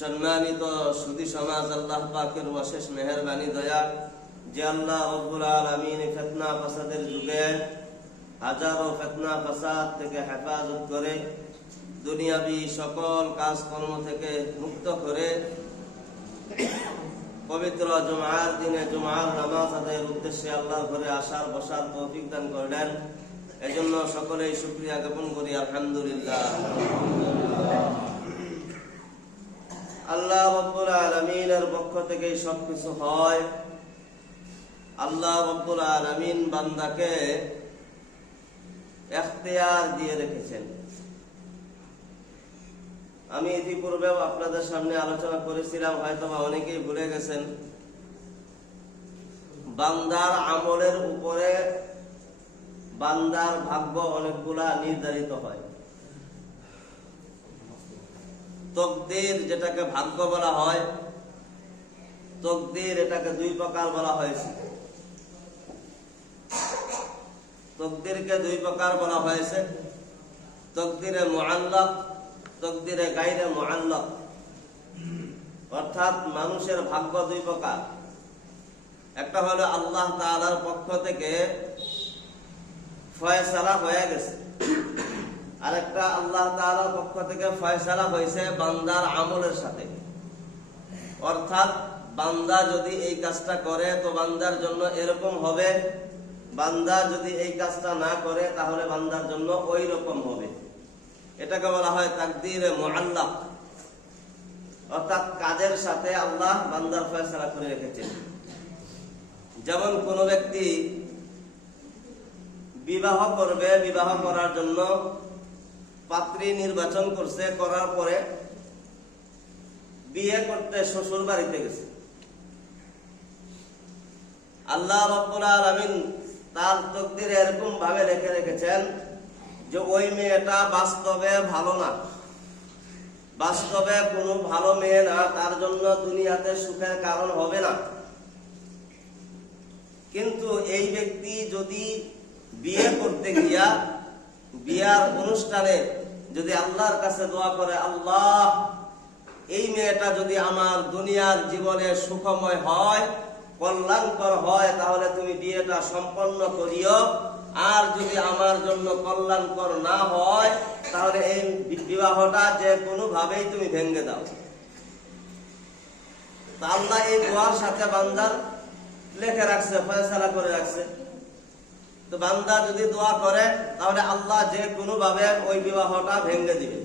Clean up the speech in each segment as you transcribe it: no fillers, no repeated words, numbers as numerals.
সম্মানিত সুধী সমাজ, আল্লাহ পাকের অশেষ মেহেরবানি দয়া যে আল্লাহ রব্বুল আলামিন ফিতনা ফাসাদের যুগে হাজারো ফিতনা ফাসাদ থেকে হেফাজত করে দুনিয়াবি সকল কাজকর্ম থেকে মুক্ত করে পবিত্র জুমার দিনে জুমার নামাজ আদায়ের উদ্দেশ্যে আল্লাহর ঘরে আসার বসার তৌফিক দান করলেন। এজন্য সকলেই শুকরিয়া জ্ঞাপন করি, আলহামদুলিল্লাহ। আল্লাহ রব্বুল আলামিনের পক্ষ থেকে সবকিছু হয়। আল্লাহ রব্বুল আলামিন বান্দাকে ইখতিয়ার দিয়ে রেখেছেন। আমি ইতিপূর্বেও আপনাদের সামনে আলোচনা করেছিলাম, হয়তোবা অনেকেই ভুলে গেছেন। বান্দার আমলের উপরে বান্দার ভাগ্য অনেকগুলা নির্ধারিত হয়। তকদির যেটাকে ভাগ্য বলা হয়, তকদির এটাকে দুই প্রকার বলা হয়েছে। তকদিরকে দুই প্রকার বলা হয়েছে, তকদিরে মুআল্লাক, তকদিরে গায়রে মুআল্লাক। অর্থাৎ মানুষের ভাগ্য দুই প্রকার। একটা হলো আল্লাহ তাআলার পক্ষ থেকে ফয়সালা হয়ে গেছে, আরেকটা আল্লাহ তাআলার পক্ষ থেকে ফয়সালা হয়েছে বান্দার আমলের সাথে। অর্থাৎ বান্দা যদি এই কাজটা করে তো বান্দার জন্য এরকম হবে, বান্দা যদি এই কাজটা না করে তাহলে বান্দার জন্য ওই রকম হবে। এটাকে বলা হয় তাকদীরে মুআল্লাক। অর্থাৎ কাজের সাথে আল্লাহ বান্দার ফয়সালা করে রেখেছেন। যেমন কোন ব্যক্তি বিবাহ করবে, বিবাহ করার জন্য পাত্রী নির্বাচন করছে, করার পরে বিয়ে করতে শ্বশুর বাড়িতে গেছে। আল্লাহ রাব্বুল আলামিন তার তকদিরে এরকম ভাবে রেখে রেখেছেন যে ওই মেয়েটা বাস্তবে ভালো না, বাস্তবে কোনো ভালো মেয়ে না, তার জন্য দুনিয়াতে সুখের কারণ হবে না। কিন্তু এই ব্যক্তি যদি বিয়ে করতে গিয়া বিয়ার অনুষ্ঠানে যদি আল্লাহর কাছে দোয়া করে, আল্লাহ এই মেয়েটা যদি আমার দুনিয়ার জীবনে সুখময় হয়, কল্যাণকর হয়, তাহলে তুমি বিয়েটা সম্পন্ন করিও। আর যদি আমার জন্য কল্যাণকর না হয় তাহলে এই বিবাহটা যে কোনো ভাবেই তুমি ভেঙে দাও। তা আল্লাহ এই দোয়ার সাথে বান্দার লেখে রাখছে, ফয়সালা করে রাখছে। তো বান্দা যদি দোয়া করে তাহলে আল্লাহ যে কোনো ভাবে ওই বিবাহটা ভেঙে দিবে।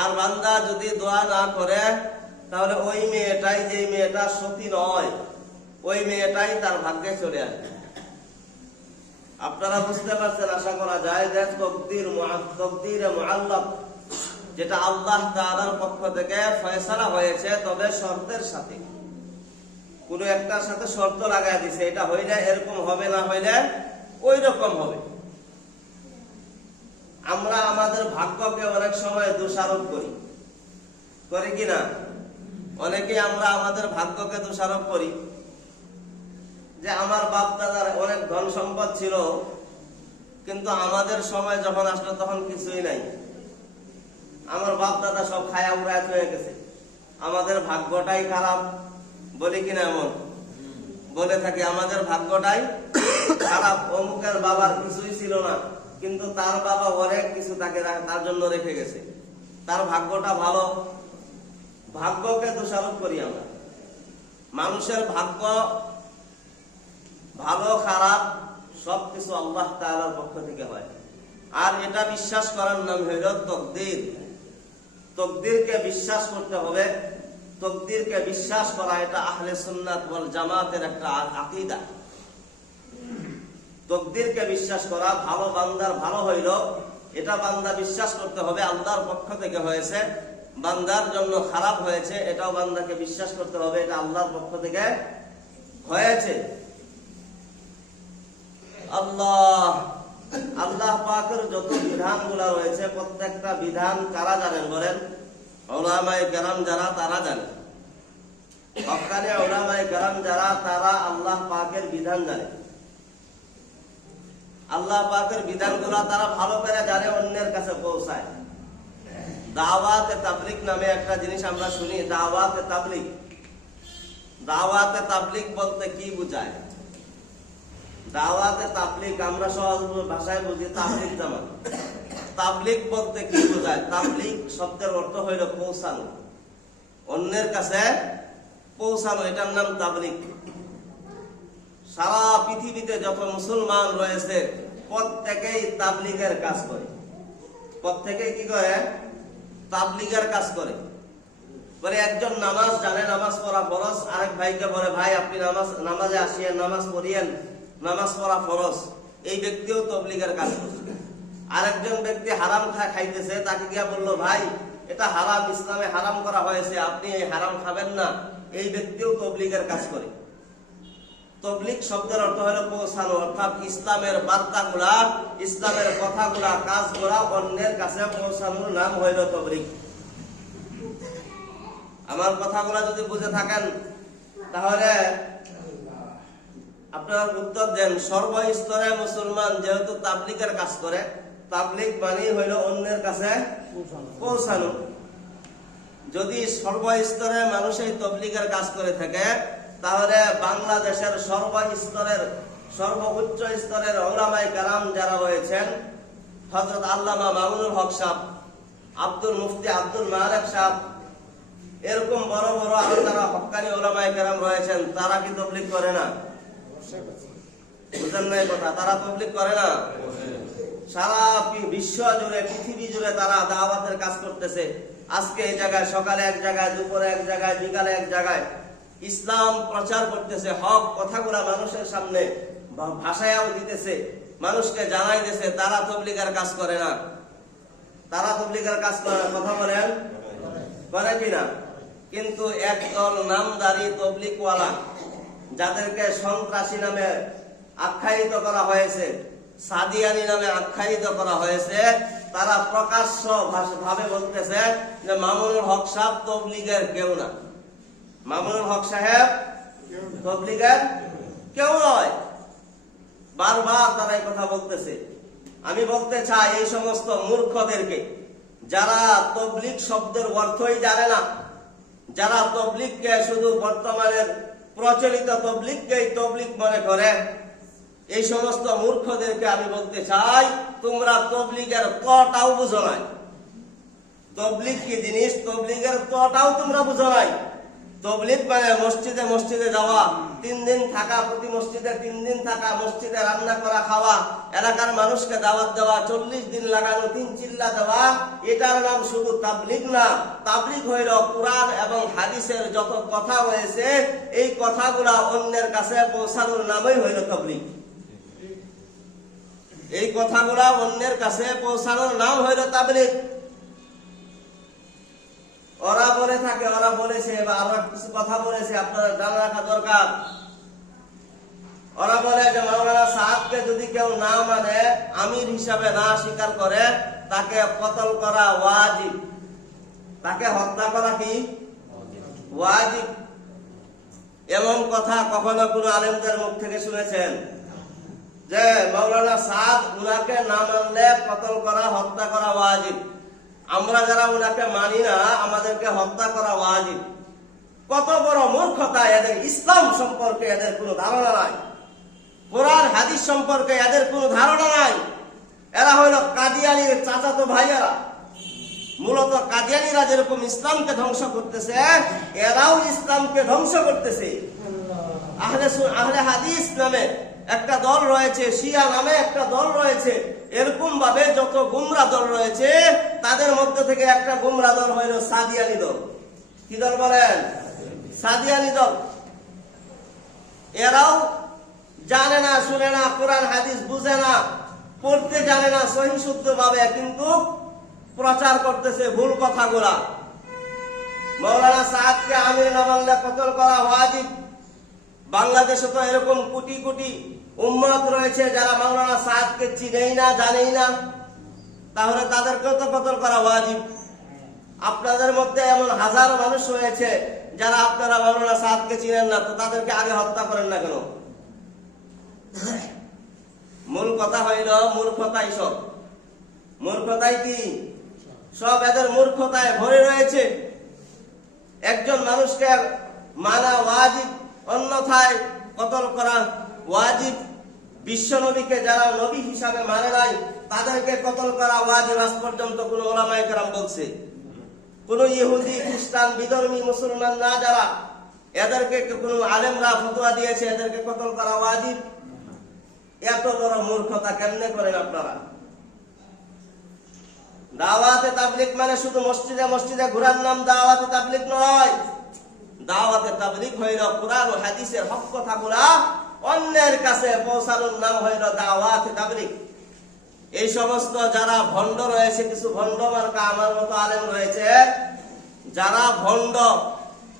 আর বান্দা যদি দোয়া না করে তাহলে ওই মেয়েটাই, যে মেয়েটা সতী নয়, ওই মেয়েটাই তার ভাগ্যে চলে আসবে। আপনারা বুঝতে পারছেন, আশা করা যায় যে তকদীরে মুআল্লাক যেটা আল্লাহ তাআলার পক্ষ থেকে ফয়সালা হয়েছে, তবে শর্তের সাথে। কোন একটার সাথে শর্ত লাগাই দিছে, এটা হইলে এরকম হবে, না হইলে ওই রকম হবে। আমরা আমাদের ভাগ্যকে অনেক সময় দোষারোপ করি, করি কিনা? অনেকে আমরা আমাদের ভাগ্যকে দোষারোপ করি যে আমার বাপ দাদার অনেক ধন সম্পদ ছিল, কিন্তু আমাদের সময় যখন আসলো তখন কিছুই নাই। আমার বাপ দাদা সব খায়া উড়ায় হয়ে গেছে, আমাদের ভাগ্যটাই খারাপ। বলি কিনা? এমন বলে থাকি, আমাদের ভাগ্যটাই খারাপ। অমুকের বাবার কিছুই ছিল না, কিন্তু তার বাবা অনেক কিছু তাকে তার জন্য রেখে গেছে, তার ভাগ্যটা ভালো। ভাগ্যকে দোষারোপ করি আমরা। মানুষের ভাগ্য ভালো খারাপ সবকিছু আল্লাহ তাআলার পক্ষ থেকে হয়। আর এটা বিশ্বাস করার নাম হইল তকদির। তকদিরকে বিশ্বাস করতে হবে। তকদিরকে বিশ্বাস করা এটা আহলে সুন্নাত ওয়াল জামাতের একটা আকীদা। তকদিরকে বিশ্বাস করা, ভালো বান্দার ভালো হইল এটা বান্দা বিশ্বাস করতে হবে আল্লাহর পক্ষ থেকে হয়েছে। বান্দার জন্য খারাপ হয়েছে এটাও বান্দাকে বিশ্বাস করতে হবে এটা আল্লাহর পক্ষ থেকে হয়েছে। আল্লাহ পাকের যত বিধানগুলো রয়েছে প্রত্যেকটা বিধান কারা জানেন বলেন? উলামায়ে কেরাম যারা, তারা জানে। হক্কানি উলামায়ে কেরাম যারা, তারা আল্লাহ পাকের বিধান জানে। আল্লাহ পাকের বিধানগুলো তারা ভালো করে জানে, অন্যের কাছে পৌঁছায়। দাওয়াতে তাবলীগ নামে একটা জিনিস আমরা শুনি, দাওয়াতে তাবলীগ। দাওয়াতে তাবলীগ বলতে কি বোঝায়? দাওয়াতে তাবলীগ আমরা সহজ ভাষায় বুঝি তাবলীগ জামাত। তাবলীগ বলতে কি বোঝায়? তাবলীগ শব্দের অর্থ হইল পৌঁছানো, অন্যের কাছে পৌঁছানো, এটার নাম তাবলীগ। সারা পৃথিবীতে যত মুসলমান রয়েছে প্রত্যেকেই তাবলীগের কাজ করে। প্রত্যেকে কি করে? তাবলীগের কাজ করে। বলে একজন নামাজ জানে, নামাজ পড়া ফরজ, আরেক ভাইকে বলে ভাই আপনি নামাজে আসিয়েন, নামাজ পড়িয়েন, নামাজ পড়া ফরজ। এই ব্যক্তিও তাবলীগের কাজ করছে। আরেকজন ব্যক্তি হারাম খাইতেছে, তাকে গিয়া বললো ভাই এটা হারাম, ইসলামে হারাম করা হয়েছে, আপনি এই হারাম খাবেন না। এই ব্যক্তিও তাবলীগের কাজ করে। তাবলীগ শব্দের অর্থ হলো পৌঁছানো, অর্থাৎ ইসলামের বার্তাগুলা, ইসলামের কথাগুলা, কাজগুলা অন্যের কাছে পৌঁছানোর নাম হইল তাবলীগ। আমার কথাগুলা যদি বুঝে থাকেন তাহলে আপনারা উত্তর দেন। সর্বস্তরে মুসলমান যেহেতু তাবলীগের কাজ করে, তাবলীগ মানে হইল অন্যের কাছে পৌঁছানো। যদি সর্বস্তরে মানুষ এই তাবলীগের কাজ করে থাকে, তাহলে বাংলাদেশের সর্বস্তরের, সর্বোচ্চ স্তরের উলামায়ে কেরাম যারা রয়েছেন, হযরত আল্লামা মামুনুল হক সাহেব, আব্দুল মুফতি আব্দুল মালেক সাহেব, এরকম বড় বড় আরো যারা হক্কানি উলামায়ে কেরাম রয়েছেন, তারা কি তাবলীগ করে না? বুঝেন না এই কথা? তারা তাবলীগ করে না? সারা বিশ্ব জুড়ে, পৃথিবী জুড়ে তারা দাওয়াতের কাজ করতেছে। আজকে এই জায়গায়, সকালে এক জায়গায়, দুপুরে এক জায়গায়, বিকালে এক জায়গায় ইসলাম প্রচার করতেছে। হক কথাগুলা মানুষের সামনে ভাষায়ও দিতেছে, মানুষকে জানাই দিতেছে। তারা তাবলীগের কাজ করে না? তারা তাবলীগের কাজ করে না? কথা বলেন, করে কিনা? কিন্তু একদল নামদারি তাবলীগওয়ালা, যাদেরকে সন্ত্রাসী নামে আখ্যায়িত করা হয়েছে, সাদিয়ানি নামে আখ্যায়িত করা হয়েছে, তারা প্রকাশ্য ভাবে বলতেছে যে মামুনুল হক সাহেব তাবলীগের কেউ না। মামুনুল হক সাহেব তাবলীগের কেউ নয়। বারবার তারা এই কথা বলতেছে। আমি বলতে চাই এই সমস্ত মূর্খদেরকে, যারা তাবলীগ শব্দের অর্থই জানে না, যারা তাবলীগকে শুধু বর্তমানের প্রচলিত তাবলীগকেই তাবলীগ মনে করে, এই সমস্ত মূর্খদেরকে আমি বলতে চাই, তোমরা তাবলীগের তটাও বুঝো নাই। তাবলীগ কি জিনিস, তাবলীগের তটাও তোমরা বুঝো নাই। তাবলীগ মানে মসজিদে মসজিদে যাওয়া, 3 দিন থাকা, প্রতি মসজিদে 3 দিন থাকা, মসজিদে রান্না করা খাওয়া, এলাকার মানুষকে দাওয়াত দেওয়া, 40 দিন লাগানো, 3 চিল্লা দেওয়া, এটার নাম শুধু তাবলীগ না। তাবলীগ হইল কুরআন এবং হাদিসের যত কথা রয়েছে, এই কথাগুলা অন্যের কাছে পৌঁছানোর নামই হইল তাবলীগ। এই কথাগুলা অন্যের কাছে পৌঁছানোর নাম হইল তাবলীগ। ওরা বলে থাকে, ওরা বলেছে বা আরো কিছু কথা বলেছে, আপনারা জানা রাখা দরকার। ওরা বলে যে মাওলানা সাহেবকে যদি কেউ না মানে, আমির হিসাবে না স্বীকার করে, তাকে কতল করা ওয়াজিব, তাকে হত্যা করা কি ওয়াজিব। এমন কথা কখনো কোনো আলেমদের মুখ থেকে শুনেছেন যে মাওলানা সাহেব উনাকে না মানলে কতল করা, হত্যা করা ওয়াজিব? আমরা যারা উনাকে মানি না, আমাদেরকে হত্যা করা ওয়াজিব। কত বড় মূর্খতা এদের! ইসলাম সম্পর্কে এদের কোনো ধারণা নাই, কোরআন হাদিস সম্পর্কে এদের কোনো ধারণা নাই। এরা হইল কাদিয়ানির চাচাতো ভাইয়েরা। মূলত কাদিয়ানিরা যেরকম ইসলামকে ধ্বংস করতেছে, এরাও ইসলামকে ধ্বংস করতেছে। আহলে হাদিস নামে একটা দল রয়েছে, শিয়া নামে একটা দল রয়েছে, এরকম ভাবে যত গুমরা দল রয়েছে, তাদের মধ্যে থেকে একটা গুমরা দল হইল সাদিয়ানি দল। কি দল বলেন? সাদিয়ানি দল। এরাও জানে না, শুনে না, কোরআন হাদিস বুঝে না, পড়তে জানে না সহি শুদ্ধ ভাবে, কিন্তু প্রচার করতেছে ভুল কথাগুলা। মাওলানা সাহেবকে আমির না মানলে কতল করা ওয়াজিব। বাংলাদেশে তো এরকম কোটি কোটি উম্মত রয়েছে যারা মাওলানা সাহেবকে চিনেই না, জানেই না, তাহলে তাদেরকেও তো কতল করা ওয়াজিব। আপনাদের মধ্যে এমন হাজার মানুষ রয়েছে যারা আপনারা মাওলানা সাহেবকে চিনেন না, তো তাদেরকে আগে হত্যা করেন না কেন? মূল কথা হইল মূর্খতাই সব। মূর্খতাই কি সব এদের মূর্খতায় ভরে রয়েছে। একজন মানুষকে মানা ওয়াজিব, অন্যথায় কতল করা ওয়াজিব। বিশ্ব নবীকে যারা নবী হিসাবে মানে নাই তাদেরকে কতল করা ওয়াজিব আজ পর্যন্ত কোন ওলামায়ে কেরাম বলছে? কোন ইহুদি, খ্রিস্টান, বিধর্মী, মুসলমান না যারা, এদেরকে কোন আলেমরা ফতোয়া দিয়েছে এদেরকে কতল করা ওয়াজিব? এত বড় মূর্খতা কেমনে করেন আপনারা? দাওয়াতে তাবলীগ মানে শুধু মসজিদে মসজিদে ঘোরার নাম দাওয়াতে তাবলীগ নয়। দাওয়াতে তাবলীগ হইল কুরআন ও হাদিসের হক কথাগুলা অন্যের কাছে পৌঁছানোর নাম হইল দাওয়াতে তাবলীগ। এই সমস্ত যারা ভণ্ড রয়েছে, কিছু ভণ্ড মার্কা আমার মতো আলেম রয়েছে যারা ভণ্ড,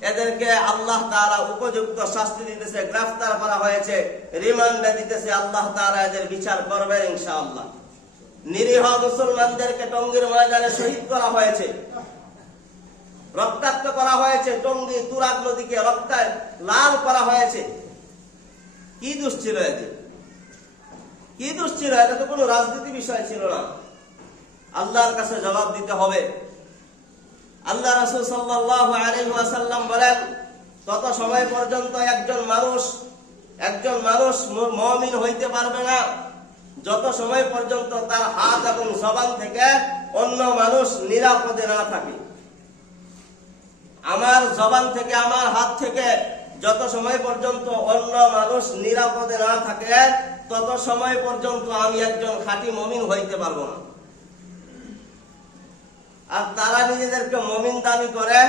এদেরকে আল্লাহ তাআলা উপযুক্ত শাস্তি দিতেছে, গ্রেফতার করা হয়েছে, রিমান্ডে দিতেছে। আল্লাহ তাআলা এদের বিচার করবেন ইনশাআল্লাহ। নিরীহ মুসলমানদেরকে টঙ্গীর ময়দানে শহীদ করা হয়েছে, রক্তাক্ত করা হয়েছে, টঙ্গী তুরাগ নদীকে রক্তে লাল করা হয়েছে। কি দোষ ছিল এদের? কি দোষ ছিল? এটা তো কোনো রাজনীতি বিষয় ছিল না। আল্লাহর কাছে জবাব দিতে হবে। আল্লাহ রাসূল সাল্লাল্লাহু আলাইহি ওয়াসাল্লাম বলেন, তত সময় পর্যন্ত একজন মানুষ মুমিন হইতে পারবে না যত সময় পর্যন্ত তার হাত এবং জবান থেকে অন্য মানুষ নিরাপদে না থাকে। আমার জবান থেকে, আমার হাত থেকে যত সময় পর্যন্ত অন্য মানুষ নিরাপদে না থাকে তত সময় পর্যন্ত আমি একজন খাঁটি মুমিন হইতে পারবো না। আর তারা নিজেদেরকে মুমিন দাবি করে,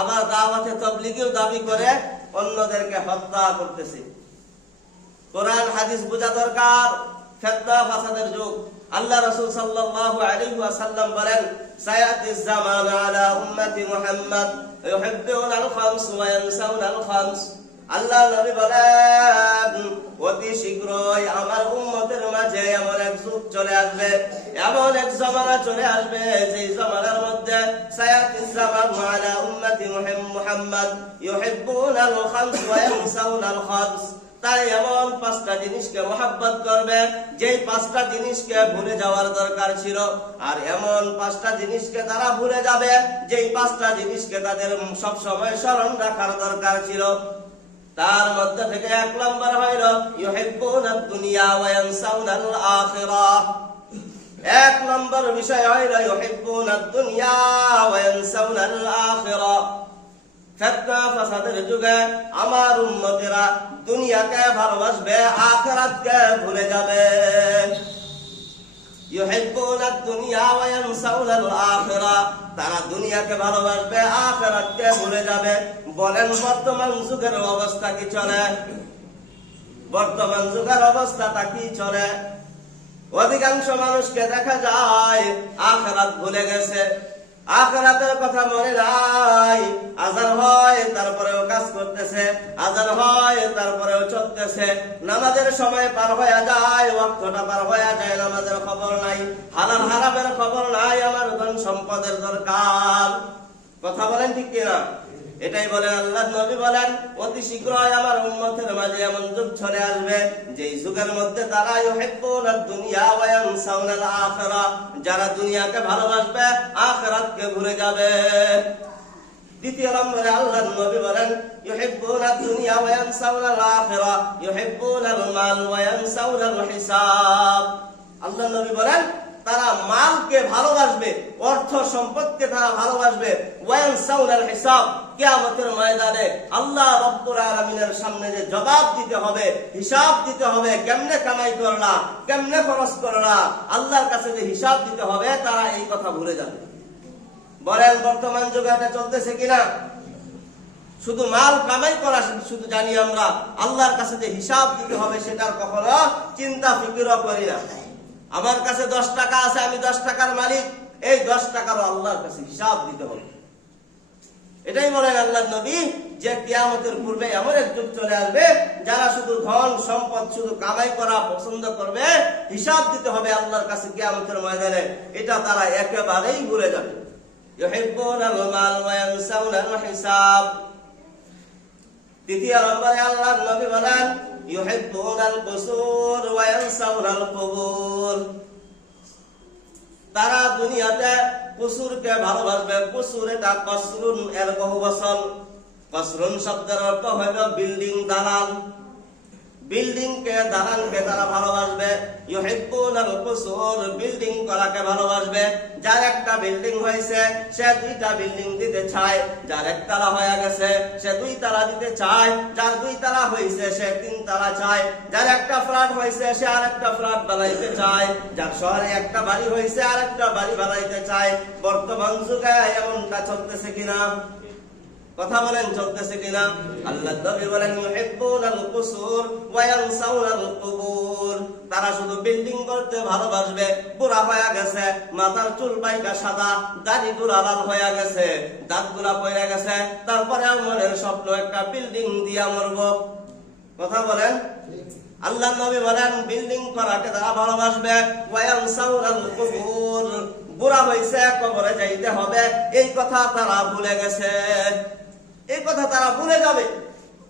আবার দাওয়াতে তাবলীগেও দাবি করে অন্যদেরকে হত্যা করতেছে। কোরআন হাদিস বোঝা দরকার। ফিতনা ফাসাদের যুগ। আল্লাহ রাসূল সাল্লাল্লাহু আলাইহি ওয়াসাল্লাম বলেন, সায়াতিজ জামান আলা উম্মতি মুহাম্মদ ইউহিব্বুনাল খামস ওয়া ইয়ানসাউনাল খামস। আল্লাহ নবী বলেন, অতি শীঘ্রই আমার উম্মতের মাঝে এমন এক যুগ চলে আসবে, এমন এক জামানা চলে আসবে যেই জামানার মধ্যে সায়াতিজ জামান আলা উম্মতি মুহাম্মদ ইউহিব্বুনাল খামস ওয়া ইয়ানসাউনাল খামস। তাই এমন পাঁচটা জিনিসকে মহব্বত করবে যেই পাঁচটা জিনিসকে ভুলে যাওয়ার দরকার ছিল, আর এমন পাঁচটা জিনিসকে তারা ভুলে যাবে যেই পাঁচটা জিনিসকে তাদের সব সময় স্মরণ রাখার দরকার ছিল। তার মধ্যে থেকে এক নম্বর হইল ইউহিব্বুনাদ দুনিয়া ওয়া ইয়ানসাউনাল আখিরাহ। এক নম্বর বিষয় হইল ইউহিব্বুনাদ দুনিয়া ওয়া ইয়ানসাউনাল আখিরাহ। ফিতনা ফাসাদের যুগে আমার উম্মতেরা দুনিয়াকে ভালোবাসবে, আখিরাতকে ভুলে যাবে। ইউহিব্বুনাদ দুনিয়া ওয়া ইয়ানসাউনাল আখিরাহ। তারা দুনিয়াকে ভালোবাসবে, আখিরাতকে ভুলে যাবে। বলেন বর্তমান যুগের অবস্থা কি চলে? বর্তমান যুগের অবস্থাটা কি চলে? অধিকাংশ মানুষকে দেখা যায় আখিরাত ভুলে গেছে, আখিরাতের কথা মনে নাই। আযান হয় তারপরেও কাজ করতেছে, আযান হয় তারপরেও চলতেছে। নামাজের সময় পার হয়ে যায়, ওয়াক্তটা পার হয়ে যায়, নামাজের খবর নাই, হালাল হারামের খবর নাই। আমার ধন সম্পদের দরকার। কথা বলেন ঠিক কিনা? এটাই বলেন আল্লাহর নবী বলেন, অতি শীঘ্রই আমার উম্মতের মাঝে এমন যুগ চলে আসবে যেই যুগের মধ্যে তারা ইউহিব্বুনাদ দুনিয়া ওয়া ইয়ানসাউনাল আখিরাহ, যারা দুনিয়াকে ভালোবাসবে, আখিরাতকে ভুলে যাবে। দ্বিতীয় নম্বরে আল্লাহর নবী বলেন, ইউহিব্বুনাদ দুনিয়া ওয়া ইয়ানসাউনাল আখিরাহ, ইউহিব্বুনাল মাল ওয়া ইয়ানসাউনাল হিসাব। আল্লাহর নবী বলেন, তারা মালকে ভালোবাসবে, অর্থ সম্পদকে তারা ভালোবাসবে, ওয়া ইয়ানসাউনাল হিসাব। কিয়ামতের ময়দানে আল্লাহ রাব্বুল আলামিনের সামনে যে জবাব দিতে হবে, হিসাব দিতে হবে, কেমনে কামাই করলা, কেমনে খরচ করলা, আল্লাহর কাছে যে হিসাব দিতে হবে, তারা এই কথা ভুলে যাবে। বলেন বর্তমান যুগে এটা চলতেছে কিনা? শুধু মাল কামাই করা শুধু জানি আমরা, আল্লাহর কাছে যে হিসাব দিতে হবে সেটার কখনো চিন্তা ফিকিরও করি না। আমার কাছে 10 টাকা আছে, আমি 10 টাকার মালিক, এই 10 টাকারও আল্লাহর কাছে হিসাব দিতে হবে। এটাই বলেন আল্লাহর নবী যে কিয়ামতের পূর্বে এমন এক যুগ চলে আসবে যারা শুধু ধন সম্পদ শুধু কামাই করা পছন্দ করবে, হিসাব দিতে হবে আল্লাহর কাছে কিয়ামতের ময়দানে, এটা তারা একেবারেই ভুলে যাবে। ইউহিব্বুনাল মাল ওয়া ইয়ানসাউনাল হিসাব। তৃতীয় নম্বরে আল্লাহর নবী বলেন, ইউহিব্বুনাল কুসুর ওয়া ইয়ানসাউনাল কুবুর। তারা দুনিয়াতে কুসুরকে ভালোবাসবে। কুসুর এটা কসরুন এর বহুবচন। কসরুন শব্দের অর্থ হলো বিল্ডিং, দালান। বিল্ডিং কে, দালানকে তারা ভালোবাসবে। ইউহিব্বুনাল কুসুর, বিল্ডিং করাকে ভালোবাসবে। যার একটা বিল্ডিং হয়েছে সে দুইটা বিল্ডিং দিতে চায়। যার একতলা হয়ে গেছে সে দুই তালা দিতে চায়। যার দুই তালা হয়েছে সে তিন তালা চায়। যার একটা ফ্ল্যাট হয়েছে সে আরেকটা ফ্ল্যাট বানাইতে চায়। যার শহরে একটা বাড়ি হয়েছে আরেকটা বাড়ি বানাইতে চায়। বর্তমান যুগে এমনটা চলতেছে কিনা? কথা বলেন, চলতেছে কিনা? আল্লাহর নবী বলেন ইউহিব্বুনাল কুসুর ওয়া ইয়ানসাউনাল কুবুর। তারা শুধু বিল্ডিং করতে ভালোবাসবে। বুড়া হয়ে গেছে, মাথার চুল পাইকা সাদা, দাড়িগুলা লাল হয়ে গেছে, দাঁতগুলা পড়ে গেছে, তারপরে মনের স্বপ্ন একটা বিল্ডিং দিয়া মরব। কথা বলেন। আল্লাহর নবী বলেন বিল্ডিং করাকে তারা ভালোবাসবে। ওয়া ইয়ানসাউনাল কুবুর, বুড়া হইছে কবরে যাইতে হবে এই কথা তারা ভুলে গেছে। এই কথা তারা ভুলে যাবে।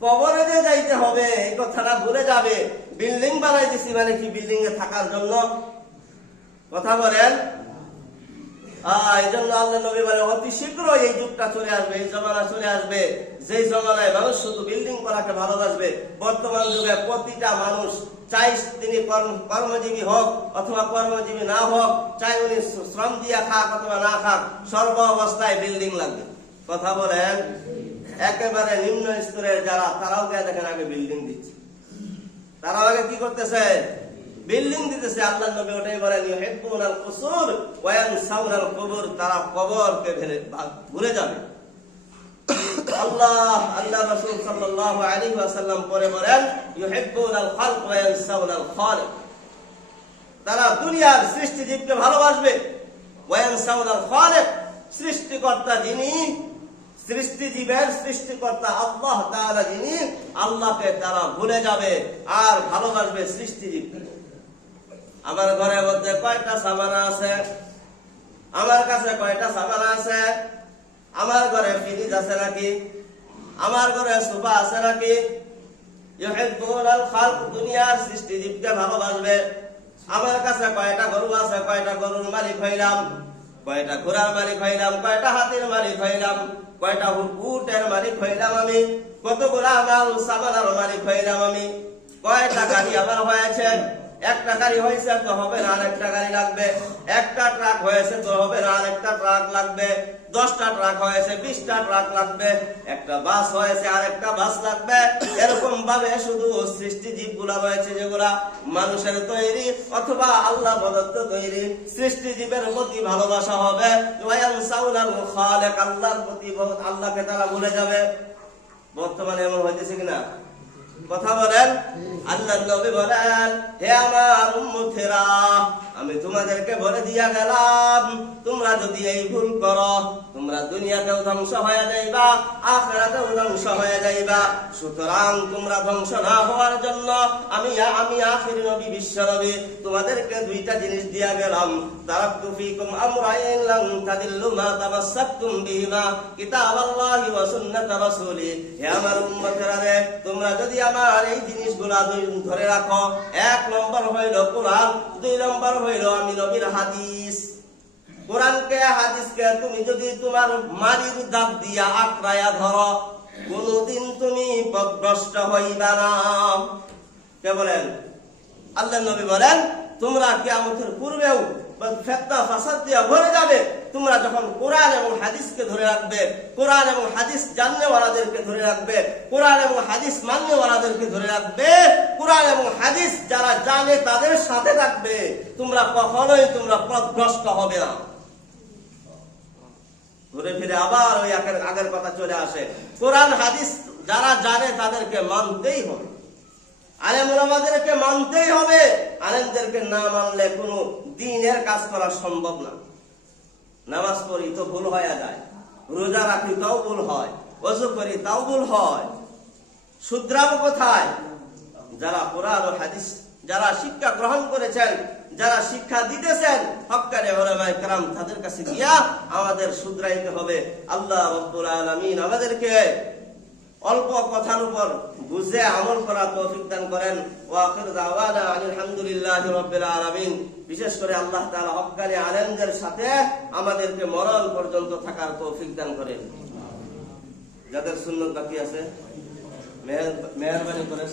কবরে যে যাইতে হবে এই কথাটা ভুলে যাবে। বিল্ডিং বানাই দিছি মানে কি বিল্ডিং এ থাকার জন্য? কথা বলেন। এই জন্য আল্লাহ নবী বলে অতি শীঘ্র এই যুগটা চলে আসবে, এই জমানা চলে আসবে যে জমানায় মানুষ শুধু বিল্ডিং করাকে ভালোবাসবে। বর্তমান যুগে প্রতিটা মানুষ চাই তিনি কর্মজীবী হোক অথবা কর্মজীবী না হোক, চাই উনি শ্রম দিয়া খাক অথবা না খাক, সর্ব অবস্থায় বিল্ডিং লাগবে। কথা বলেন। একেবারে নিম্ন স্তরের যারা, তারাও গিয়ে দেখেন আগে বিল্ডিং দিচ্ছে। তারাও আগে কি করতেছে? বিল্ডিং দিতেছে। আল্লাহ নবী ওটাই বলেন ইউহিব্বুনাল কুসুর ওয়া ইয়ানসাউনাল কুবুর, তারা কবরকে ভুলে যাবে। আল্লাহ রাসূল সাল্লাল্লাহু আলাইহি ওয়াসাল্লাম পরে বলেন ইউহিব্বুনাল খালক ওয়া ইয়ানসাউনাল খালিক, তারা দুনিয়ার সৃষ্টিজীবকে ভালোবাসবে। ওয়া ইয়ানসাউনাল খালিক, সৃষ্টিকর্তা যিনি, সৃষ্টিজীবের সৃষ্টিকর্তা আল্লাহ তাআলা যিনি, আল্লাহকে তারা ভুলে যাবে আর ভালোবাসবে সৃষ্টিজীবকে। আমার ঘরের মধ্যে কয়টা সামানা আছে? আমার কাছে কয়টা সামানা আছে? আমার ঘরে ফ্রিজ আছে নাকি? আমার ঘরে সোফা আছে নাকি? ইউহিব্বুনাল খালক, দুনিয়ার সৃষ্টিজীবকে ভালোবাসবে। আমার কাছে কয়টা গরু আছে? কয়টা গরুর মালিক হইলাম? কয়টা ঘোড়ার মালিক হইলাম? কয়টা হাতির মালিক হইলাম? কয়টা উটের মালিক হইলাম আমি? কতগুলা মাল সামানার মালিক হইলাম আমি? কয়টা গাড়ি আমার হয়েছে? একটা গাড়ি হয়েছে তো হবে না আরেকটা গাড়ি লাগবে। একটা ট্রাক হয়েছে তো হবে না আরেকটা ট্রাক লাগবে। 10টা ট্রাক হয়েছে 20টা ট্রাক লাগবে। একটা বাস হয়েছে আরেকটা বাস লাগবে। এরকম ভাবে শুধু সৃষ্টিজীব গুলা রয়েছে যেগুলা মানুষের তৈরি অথবা আল্লাহ প্রদত্ত তৈরি। সৃষ্টিজীবের প্রতি ভালোবাসা হবে। ওয়ায়ানসাউনাল খালিক, আল্লাহর প্রতি, আল্লাহকে তারা ভুলে যাবে। বর্তমানে এমন হইতেছে কিনা? কথা বলেন। আল্লাহর নবী বলেন হে আমার উম্মতেরা, আমি তোমাদেরকে বলে দিয়া গেলাম তোমরা যদি এই ভুল করো তোমরা দুনিয়াতেও ধ্বংস হয়ে যাইবা, আখিরাতেও ধ্বংস হয়ে যাইবা। সুতরাং তোমরা ধ্বংস না হওয়ার জন্য আমি আখির নবী, বিশ্ব নবী তোমাদেরকে দুইটা জিনিস দিয়া গেলাম। তারাকতু ফীকুম আমরাইন লান তাদিল্লু মা তামাসসাকতুম বিহিমা কিতাবাল্লাহি ওয়া সুন্নাত রাসূলি। হে আমার উম্মতেরা রে, তোমরা যদি আমার এই জিনিসগুলা ধরে রাখো, 1 নম্বর হইল কোরআন, 2 নম্বর হইল আমি নবীর হাদিস। কোরআনকে হাদিসকে তুমি যদি তোমার মারির দাঁত দিয়া আঁকড়ায়া ধরো, কোনদিন তুমি পথভ্রষ্ট হইবা না। কে বলেন? আল্লাহর নবী বলেন তোমরা কিয়ামতের পূর্বেও ফিতনা ফাসাদ দিয়া ভরে যাবে তোমরা যখন কোরআন এবং হাদিসকে ধরে রাখবে, কোরআন এবং হাদিস জাননেওয়ালাদেরকে ধরে রাখবে, কোরআন এবং হাদিস মাননেওয়ালাদেরকে ধরে রাখবে, কোরআন এবং হাদিস যারা জানে তাদের সাথে থাকবে, তোমরা কখনোই তোমরা পথভ্রষ্ট হবে না। ঘুরে ফিরে আবার ওই আগের কথা চলে আসে, কোরআন হাদিস যারা জানে তাদেরকে মানতেই হবে, আলেম ওলামাদেরকে মানতেই হবে। আলেমদেরকে না মানলে কোনো দ্বীনের কাজ করা সম্ভব না। নামাজ পড়ি তো ভুল হয়ে যায়, রোজা রাখি তাও ভুল হয়, ওযু করি তাও ভুল হয়, শুধরাবো কোথায়? যারা কোরআন ও হাদিস যারা শিক্ষা গ্রহণ করেছেন, যারা শিক্ষা দিতেছেন হক্কানি উলামায়ে কেরাম, তাদের কাছে গিয়া আমাদের শুধরাইতে হবে। আল্লাহ রাব্বুল আলামিন আমাদেরকে অল্প কথার উপর বুঝে আমল করা তৌফিক দান করেন। ওয়া আখির দাওয়ানা আলহামদুলিল্লাহি রাব্বিল আলামিন। বিশেষ করে আল্লাহ তাআলা হক্কানি আলেমদের সাথে আমাদেরকে মরণ পর্যন্ত থাকার তৌফিক দান করেন। যাদের সুন্নাত বাকি আছে মেহেরবানি করে